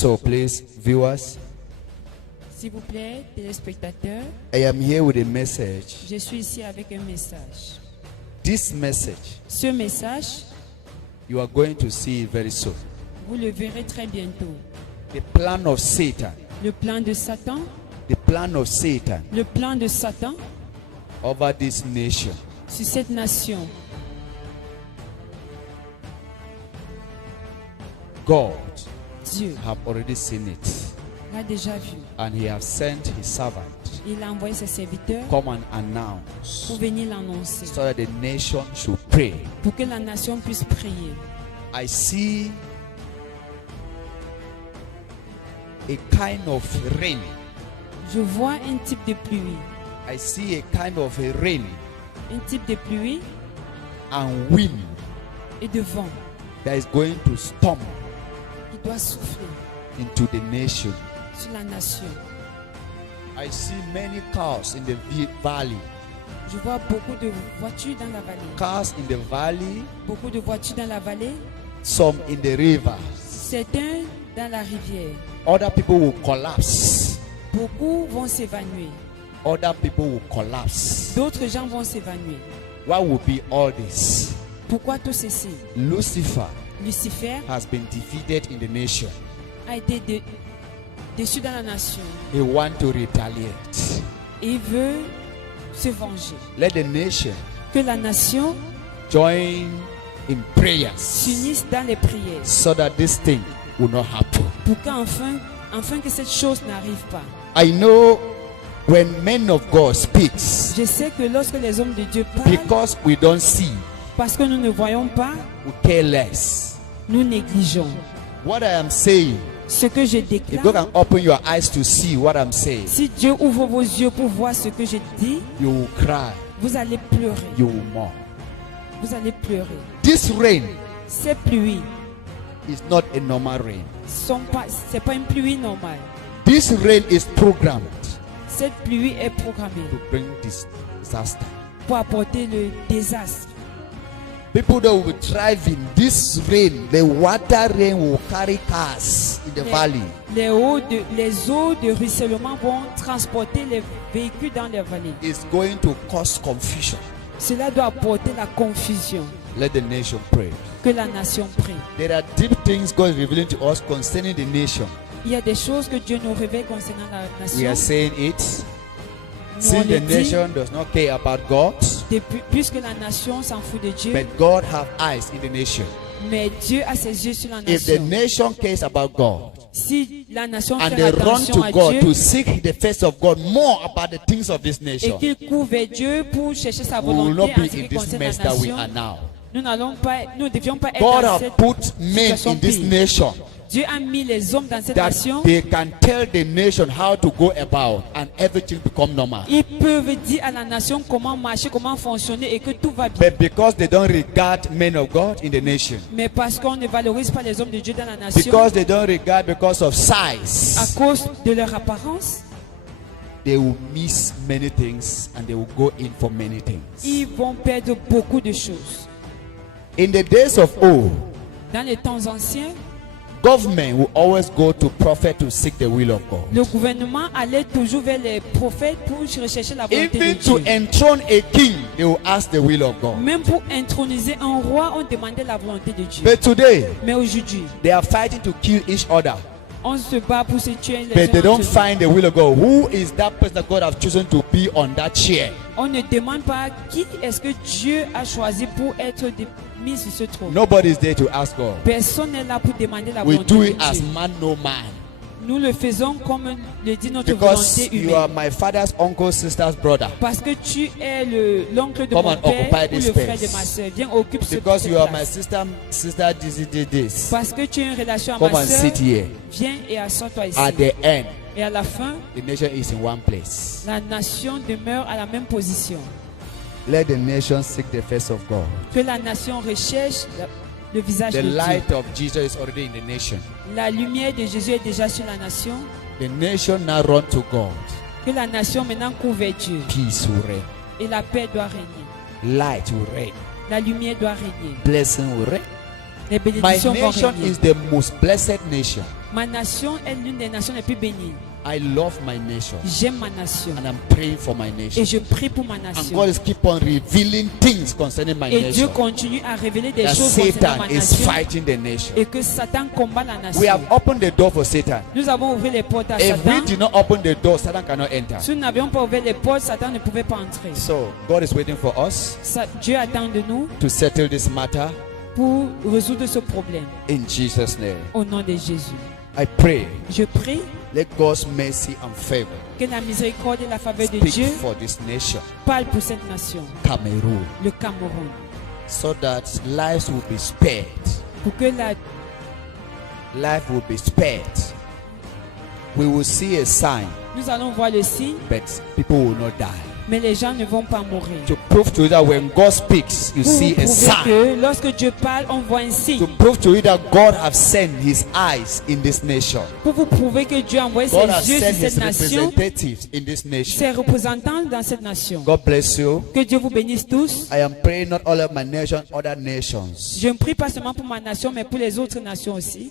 So please, viewers, S'il vous plaît, téléspectateurs, I am here with a message. je suis ici avec un message. This message, Ce message, you are going to see it very soon. vous le verrez très bientôt. The plan of Satan, Le plan de Satan, the plan of Satan le plan de Satan over this nation. sur cette nation. God Dieu have already seen it, l'a déjà vu. and he has sent his servant Il a envoyé ses serviteurs come and announce pour venir l'annoncer, so that the nation should pray. pour que la nation puisse prier. I see a kind of rain. Je vois un type de pluie, I see a kind of a rain un type de pluie and wind et de vent that is going to storm qui doit souffler into the nation. sur la nation. I see many cars in the valley. Je vois beaucoup de voitures dans la vallée. Cars in the valley, Beaucoup de voitures dans la vallée, some in the river. certains dans la rivière. Other people will collapse. Beaucoup vont s'évanouir. Other people will collapse. D'autres gens vont s'évanouir. What will be all this? Pourquoi tout ceci? Lucifer Lucifer has been defeated in the nation. a été déçu dans la nation. He wants to retaliate. Et il veut se venger. Let the nation Que la nation join in prayers s'unisse dans les prières. so that this thing will not happen. Pour qu'enfin que cette chose n'arrive pas. I know when men of God speaks, Je sais que lorsque les hommes de Dieu parlent, because we don't see, parce que nous ne voyons pas, we care less. nous négligeons. What I am saying, Ce que je if you déclare, can open your eyes to see what I'm saying, si Dieu ouvre vos yeux pour voir ce que je dis, you will cry, vous allez pleurer. you will mourn. Vous allez pleurer. This rain Ces pluies is not a normal rain. c'est pas une pluie normale. This rain is programmed Cette pluie est programmée to bring this disaster. pour apporter le désastre. People that will be driving this rain, the water rain will carry cars in the valley. Les eaux de ruissellement vont transporter les véhicules dans les vallées. It's going to cause confusion. Cela doit apporter la confusion. Let the nation pray. Que la nation prie. There are deep things God is revealing to us concerning the nation. Il y a des choses que Dieu nous révèle concernant la We are nation. saying it. Nous, Since on the le dit, nation does not care about God, puisque la nation s'en fout de Dieu, but God have eyes in the nation. mais Dieu a ses yeux sur la If the nation. nation cares about God Si la nation and fait they run attention to à God Dieu to seek the face of God more about the things of this et nation, qu'il court vers Dieu pour chercher sa we will not volonté en be ce in qui this concerne la mess that we nation, are now. nous ne devions pas être God dans have cette put men situation in this pire. nation Dieu a mis les hommes dans cette that nation. they can tell the nation how to go about and everything become normal. Ils peuvent dire à la nation comment marcher, comment fonctionner et que tout va bien. But because they don't regard men of God in the nation, Mais parce qu'on ne valorise pas les hommes de Dieu dans la nation, because they don't regard because of à size, cause de leur apparence, they will miss many things and they will go in for many things. ils vont perdre beaucoup de choses. In the days of old, Dans les temps anciens, government will always go to prophet to seek the will of God. le gouvernement allait toujours vers les prophètes pour rechercher la volonté de Even to Dieu. enthrone a king, they will ask the will of God. Même pour introniser un roi, on demandait la volonté de Dieu. But today, Mais aujourd'hui, they are fighting to kill each other. on se bat pour se tuer les But they uns don't entre eux. find the will of God. Who is that person that God has chosen to be on that chair? On ne demande pas qui est-ce que Dieu a choisi pour être mis sur ce trône. Nobody is there to ask God. Personne n'est là pour demander la We volonté do de it as Dieu. man, no man. Nous le faisons comme le dit notre Because volonté you are humaine. my father's uncle, sister's brother. Parce que tu es l'oncle de Come mon and père occupy ou this le frère de space. ma soeur. Viens, occupe Because cette you are my place. sister, this. Parce que tu as une relation à Come ma and soeur. sit here. Viens et assois-toi ici. At the end, Et à la fin, the nation is in one place. la nation demeure à la même position. Let the nation seek the face of God. Que la nation recherche le visage The de Dieu. light of Jesus is already in the nation. La lumière de Jésus est déjà sur la nation. The nation now run to God. Que la nation maintenant court vers Dieu. Peace will reign. Et la paix doit régner. Light will reign. La lumière doit régner. Blessing will reign. Les My bénédictions vont nation régner. is the most blessed nation. Ma nation est l'une des nations les plus bénies. I love my nation. J'aime ma nation. And I'm praying for my nation. Et je prie pour ma And nation. God is keep on revealing things concerning my Et Dieu nation. continue à révéler des That choses concernant Satan ma is nation. fighting the nation. Et que Satan combat la We nation. have opened the door for Satan. Nous avons ouvert les portes à If we Satan. did not open the door, Satan cannot enter. Si nous n'avions pas ouvert les portes, Satan ne pouvait pas entrer. So God is waiting for us Dieu attend de nous to settle this matter pour résoudre ce problème. in Jesus' name. Au nom de Jésus. I pray, Je prie let God's mercy and favor que la miséricorde et la faveur de speak Dieu for this nation, parlent pour cette nation, Cameroon, le Cameroun, so that lives will be spared. pour que la Life will be spared. We will see a sign, nous allons voir le signe, but people will not die. mais les gens ne vont pas mourir. To prove to you that when God speaks, you Pour see vous a prouver sign. que lorsque Dieu parle, on voit un signe. To prove to you that God has sent His eyes in this nation. Pour vous prouver que Dieu a envoyé ses God has yeux sur sent His cette nation, representatives in this nation. ses représentants dans cette nation. God bless you. Que Dieu vous bénisse tous. I am praying not all of my nation, other nations. Je ne prie pas seulement pour ma nation, mais pour les autres nations aussi.